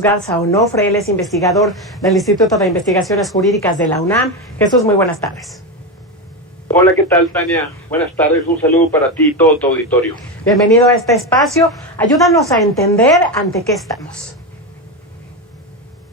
Garza Onofre, él es investigador del Instituto de Investigaciones Jurídicas de la UNAM. Jesús, muy buenas tardes. Hola, ¿qué tal, Tania? Buenas tardes, un saludo para ti y todo tu auditorio. Bienvenido a este espacio. Ayúdanos a entender ante qué estamos.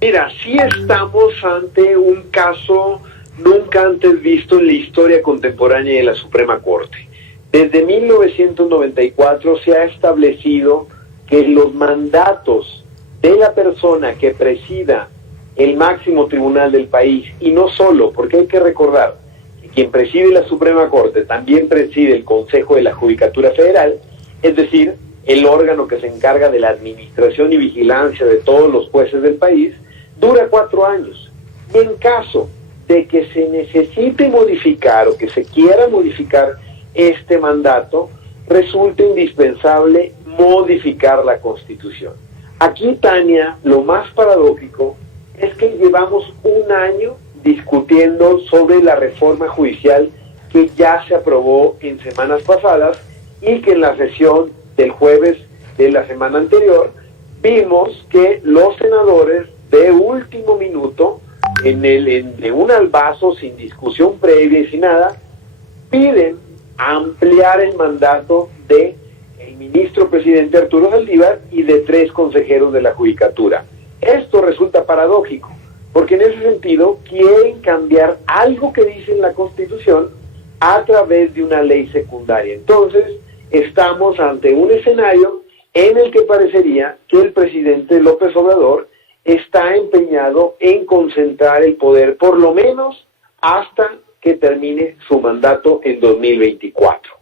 Mira, sí estamos ante un caso nunca antes visto en la historia contemporánea de la Suprema Corte. Desde 1994 se ha establecido que los mandatos de la persona que presida el máximo tribunal del país, y no solo, porque hay que recordar que quien preside la Suprema Corte también preside el Consejo de la Judicatura Federal, es decir, el órgano que se encarga de la administración y vigilancia de todos los jueces del país, dura 4 años. Y en caso de que se necesite modificar o que se quiera modificar este mandato, resulta indispensable modificar la Constitución. Aquí, Tania, lo más paradójico es que llevamos un año discutiendo sobre la reforma judicial que ya se aprobó en semanas pasadas y que en la sesión del jueves de la semana anterior vimos que los senadores de último minuto, en un albazo, sin discusión previa y sin nada, piden ampliar el mandato de el ministro presidente Arturo Saldívar y de 3 consejeros de la Judicatura. Esto resulta paradójico, porque en ese sentido quieren cambiar algo que dice en la Constitución a través de una ley secundaria. Entonces, estamos ante un escenario en el que parecería que el presidente López Obrador está empeñado en concentrar el poder, por lo menos hasta que termine su mandato en 2024.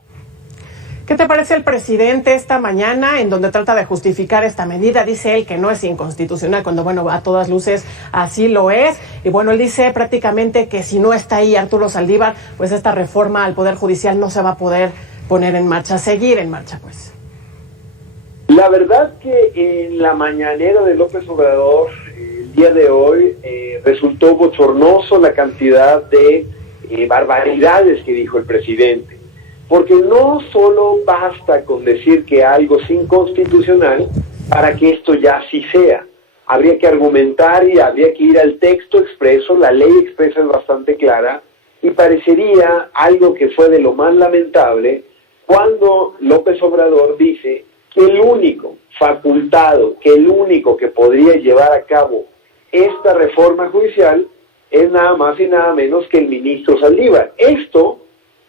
¿Qué te parece el presidente esta mañana en donde trata de justificar esta medida? Dice él que no es inconstitucional, cuando, bueno, a todas luces así lo es. Y bueno, él dice prácticamente que si no está ahí Arturo Saldívar, pues esta reforma al Poder Judicial no se va a poder poner en marcha, seguir en marcha, pues. La verdad que en la mañanera de López Obrador, el día de hoy, resultó bochornoso la cantidad de barbaridades que dijo el presidente. Porque no solo basta con decir que algo es inconstitucional para que esto ya sí sea. Habría que argumentar y habría que ir al texto expreso. La ley expresa es bastante clara y parecería algo que fue de lo más lamentable cuando López Obrador dice que el único facultado, que el único que podría llevar a cabo esta reforma judicial es nada más y nada menos que el ministro Saldívar. Esto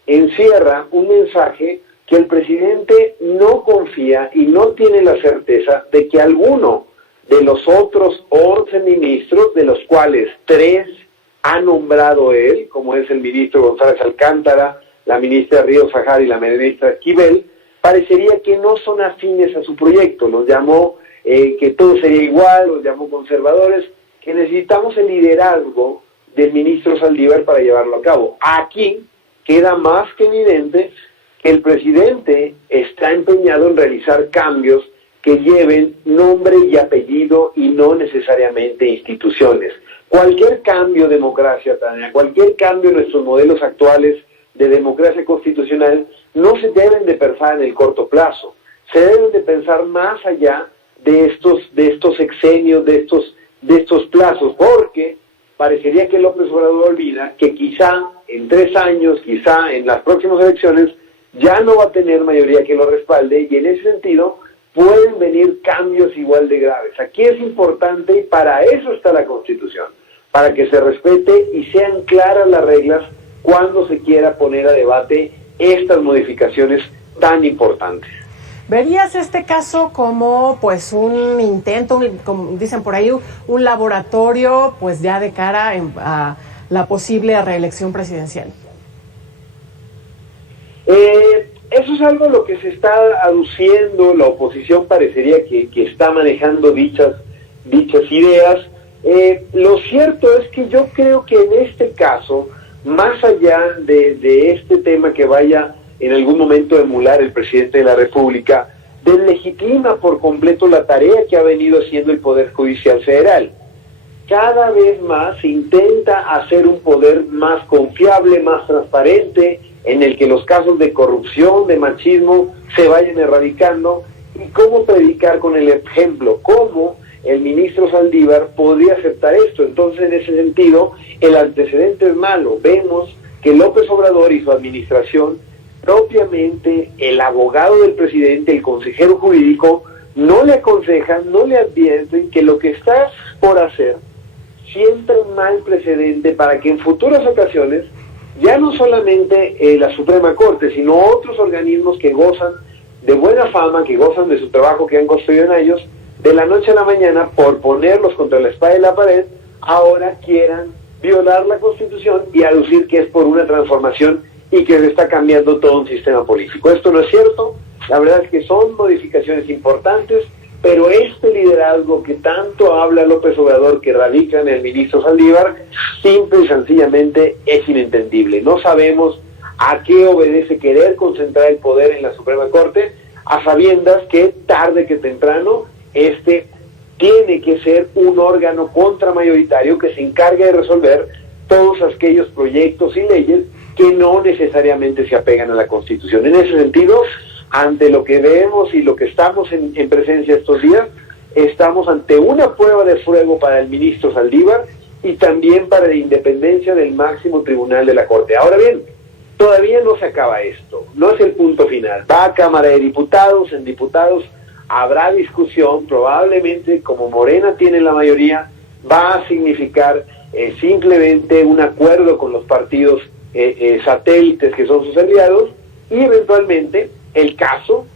encierra un mensaje que el presidente no confía y no tiene la certeza de que alguno de los otros 11 ministros, de los cuales 3 ha nombrado él, como es el ministro González Alcántara, la ministra Ríos Fajad y la ministra Esquivel, parecería que no son afines a su proyecto. Los llamó que todo sería igual, los llamó conservadores, que necesitamos el liderazgo del ministro Saldívar para llevarlo a cabo. Aquí queda más que evidente que el presidente está empeñado en realizar cambios que lleven nombre y apellido y no necesariamente instituciones. Cualquier cambio de democracia, Tania, cualquier cambio en nuestros modelos actuales de democracia constitucional no se deben de pensar en el corto plazo, se deben de pensar más allá de estos sexenios, de estos plazos, porque parecería que López Obrador olvida que quizá en 3 años, quizá en las próximas elecciones, ya no va a tener mayoría que lo respalde y en ese sentido pueden venir cambios igual de graves. Aquí es importante y para eso está la Constitución, para que se respete y sean claras las reglas cuando se quiera poner a debate estas modificaciones tan importantes. ¿Verías este caso como pues un intento, como dicen por ahí, un laboratorio pues ya de cara a la posible reelección presidencial? Eso es algo lo que se está aduciendo, la oposición parecería que está manejando dichas ideas. Lo cierto es que yo creo que en este caso, más allá de este tema que vaya en algún momento a emular el presidente de la República, deslegitima por completo la tarea que ha venido haciendo el Poder Judicial Federal. Cada vez más se intenta hacer un poder más confiable, más transparente, en el que los casos de corrupción, de machismo, se vayan erradicando. Y cómo predicar con el ejemplo, cómo el ministro Saldívar podría aceptar esto. Entonces, en ese sentido, el antecedente es malo. Vemos que López Obrador y su administración, propiamente el abogado del presidente, el consejero jurídico, no le aconsejan, no le advierten que lo que está por hacer siempre un mal precedente para que en futuras ocasiones ya no solamente la Suprema Corte, sino otros organismos que gozan de buena fama, que gozan de su trabajo que han construido en ellos, de la noche a la mañana, por ponerlos contra la espada y la pared, ahora quieran violar la Constitución y aducir que es por una transformación y que se está cambiando todo un sistema político. Esto no es cierto, la verdad es que son modificaciones importantes, pero este liderazgo que tanto habla López Obrador, que radica en el ministro Saldívar, simple y sencillamente es inentendible. No sabemos a qué obedece querer concentrar el poder en la Suprema Corte, a sabiendas que tarde que temprano este tiene que ser un órgano contramayoritario que se encargue de resolver todos aquellos proyectos y leyes que no necesariamente se apegan a la Constitución. En ese sentido, ante lo que vemos y lo que estamos en presencia estos días, estamos ante una prueba de fuego para el ministro Saldívar y también para la independencia del máximo tribunal de la Corte. Ahora bien, todavía no se acaba esto, no es el punto final. Va a Cámara de Diputados, en diputados habrá discusión, probablemente como Morena tiene la mayoría, va a significar simplemente un acuerdo con los partidos satélites que son sus aliados, y eventualmente el caso,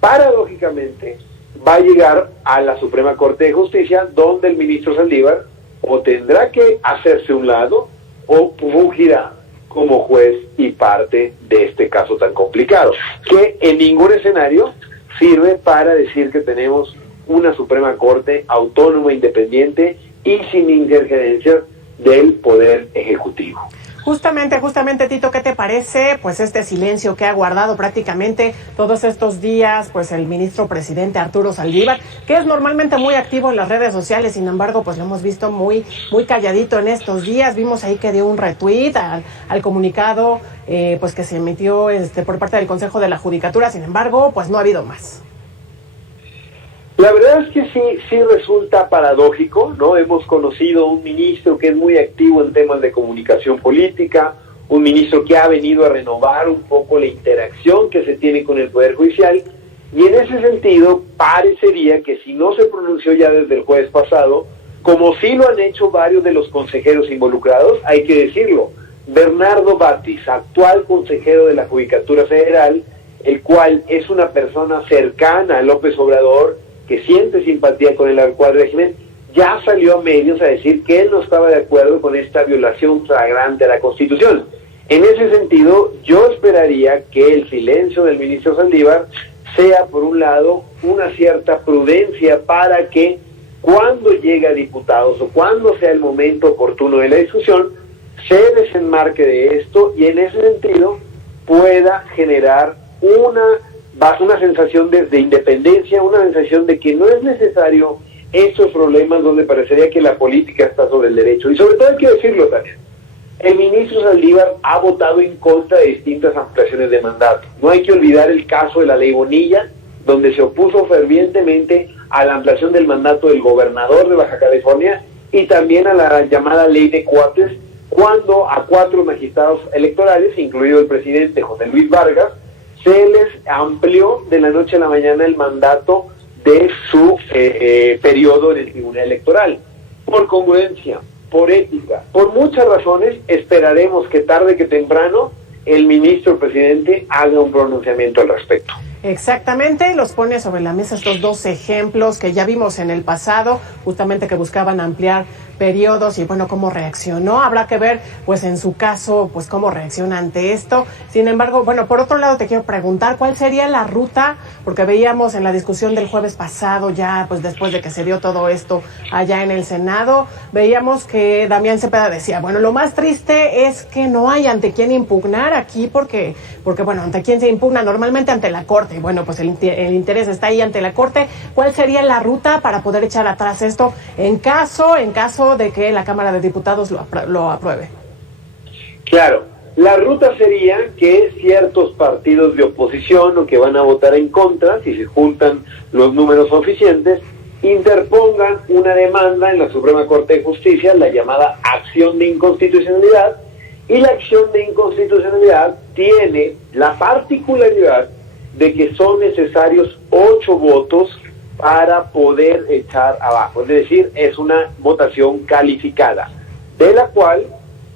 paradójicamente, va a llegar a la Suprema Corte de Justicia, donde el ministro Saldívar o tendrá que hacerse un lado o fungirá como juez y parte de este caso tan complicado, que en ningún escenario sirve para decir que tenemos una Suprema Corte autónoma, independiente y sin injerencias del Poder Ejecutivo. Justamente, Tito, ¿qué te parece pues este silencio que ha guardado prácticamente todos estos días pues el ministro presidente Arturo Saldívar, que es normalmente muy activo en las redes sociales? Sin embargo, pues lo hemos visto muy calladito en estos días. Vimos ahí que dio un retweet al comunicado pues que se emitió por parte del Consejo de la Judicatura. Sin embargo, pues no ha habido más. La verdad es que sí resulta paradójico, ¿no? Hemos conocido un ministro que es muy activo en temas de comunicación política, un ministro que ha venido a renovar un poco la interacción que se tiene con el Poder Judicial, y en ese sentido parecería que si no se pronunció ya desde el jueves pasado, como sí lo han hecho varios de los consejeros involucrados, hay que decirlo, Bernardo Batis, actual consejero de la Judicatura Federal, el cual es una persona cercana a López Obrador, que siente simpatía con el actual régimen, ya salió a medios a decir que él no estaba de acuerdo con esta violación flagrante a la Constitución. En ese sentido, yo esperaría que el silencio del ministro Saldívar sea, por un lado, una cierta prudencia para que cuando llegue a diputados o cuando sea el momento oportuno de la discusión, se desenmarque de esto y en ese sentido pueda generar una sensación de independencia, una sensación de que no es necesario estos problemas donde parecería que la política está sobre el derecho. Y sobre todo hay que decirlo también, el ministro Saldívar ha votado en contra de distintas ampliaciones de mandato. No hay que olvidar el caso de la ley Bonilla, donde se opuso fervientemente a la ampliación del mandato del gobernador de Baja California y también a la llamada ley de cuates, cuando a 4 magistrados electorales, incluido el presidente José Luis Vargas, se les amplió de la noche a la mañana el mandato de su periodo en el Tribunal Electoral. Por congruencia, por ética, por muchas razones, esperaremos que tarde que temprano el ministro presidente haga un pronunciamiento al respecto. Exactamente, los pone sobre la mesa estos 2 ejemplos que ya vimos en el pasado, justamente que buscaban ampliar periodos y bueno, cómo reaccionó. Habrá que ver, pues en su caso, pues cómo reacciona ante esto. Sin embargo, bueno, por otro lado te quiero preguntar, ¿cuál sería la ruta? Porque veíamos en la discusión del jueves pasado, ya pues después de que se dio todo esto allá en el Senado, veíamos que Damián Cepeda decía, bueno, lo más triste es que no hay ante quién impugnar aquí, porque bueno, ante quién se impugna normalmente ante la Corte. Bueno, pues el interés está ahí ante la Corte. ¿Cuál sería la ruta para poder echar atrás esto en caso de que la Cámara de Diputados lo apruebe? Claro, la ruta sería que ciertos partidos de oposición o que van a votar en contra, si se juntan los números suficientes, interpongan una demanda en la Suprema Corte de Justicia, la llamada acción de inconstitucionalidad, y la acción de inconstitucionalidad tiene la particularidad de que son necesarios 8 votos para poder echar abajo, es decir, es una votación calificada, de la cual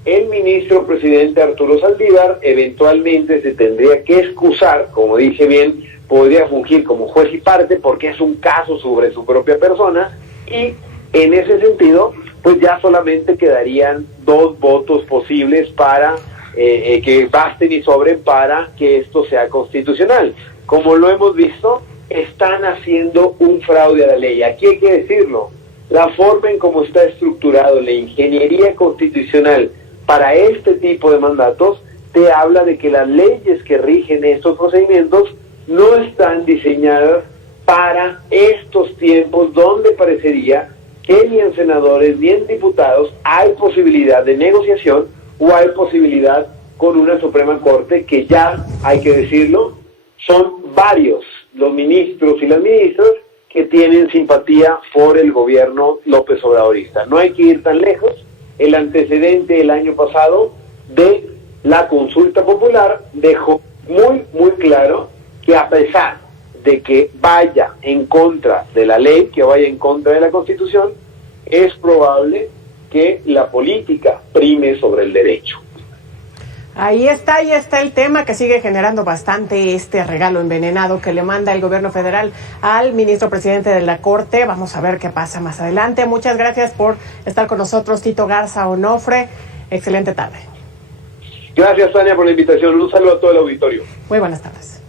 el ministro presidente Arturo Saldívar eventualmente se tendría que excusar, como dije bien, podría fungir como juez y parte porque es un caso sobre su propia persona, y en ese sentido pues ya solamente quedarían 2 votos posibles para que basten y sobren para que esto sea constitucional. Como lo hemos visto, están haciendo un fraude a la ley. Aquí hay que decirlo, la forma en cómo está estructurado la ingeniería constitucional para este tipo de mandatos te habla de que las leyes que rigen estos procedimientos no están diseñadas para estos tiempos donde parecería que ni en senadores ni en diputados hay posibilidad de negociación o hay posibilidad con una Suprema Corte que ya, hay que decirlo, son varios los ministros y las ministras que tienen simpatía por el gobierno López Obradorista. No hay que ir tan lejos. El antecedente el año pasado de la consulta popular dejó muy claro que a pesar de que vaya en contra de la ley, que vaya en contra de la Constitución, es probable que la política prime sobre el derecho. Ahí está el tema que sigue generando bastante este regalo envenenado que le manda el gobierno federal al ministro presidente de la Corte. Vamos a ver qué pasa más adelante. Muchas gracias por estar con nosotros, Tito Garza Onofre. Excelente tarde. Gracias, Tania, por la invitación. Un saludo a todo el auditorio. Muy buenas tardes.